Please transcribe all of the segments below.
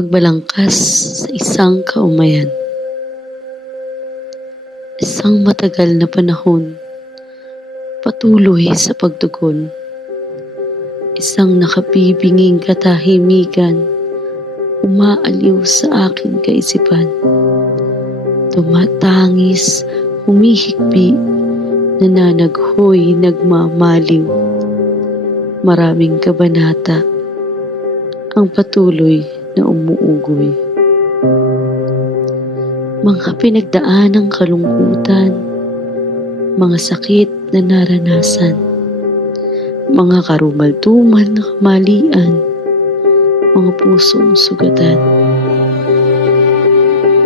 Pagbalangkas sa isang kaumayan. Isang matagal na panahon, patuloy sa pagtugon. Isang nakabibinging katahimikan, umaaliw sa aking kaisipan. Tumatangis, humihikbi, nananaghoy, nagmamaliw. Maraming kabanata ang patuloy na umuugoy. Mga pinagdaan ng kalungkutan, mga sakit na naranasan, mga karumal-dumal na kamalian, mga pusong sugatan.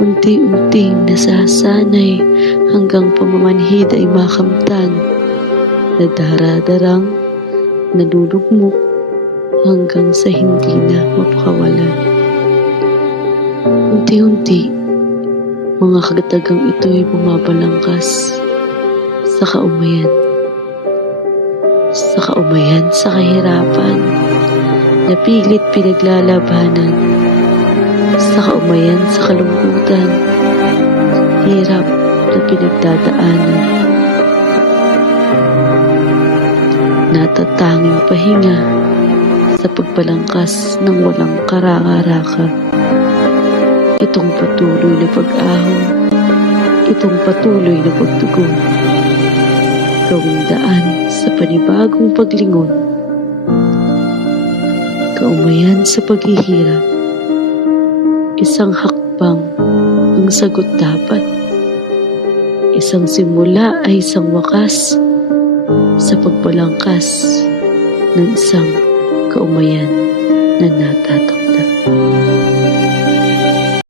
Unti-unting nasasanay hanggang pamamanhid ay makamtan, na daradarang nalulugmok hanggang sa hindi na mapakawalan. Unti-unti, mga kagatagang ito'y bumabalangkas sa kaumayan. Sa kaumayan sa kahirapan, na pilit pinaglalabanan. Sa kaumayan sa kalungkutan, hirap na pinagdadaanan. Natatanging pahinga sa pagbalangkas ng walang karaka-raka. Itong patuloy na pag-ahon, itong patuloy na pagtugon, gawing daan sa panibagong paglingon. Kaumayan sa paghihirap, isang hakbang ang sagot dapat. Isang simula ay isang wakas sa pagbalangkas ng isang kaumayan na natatakda.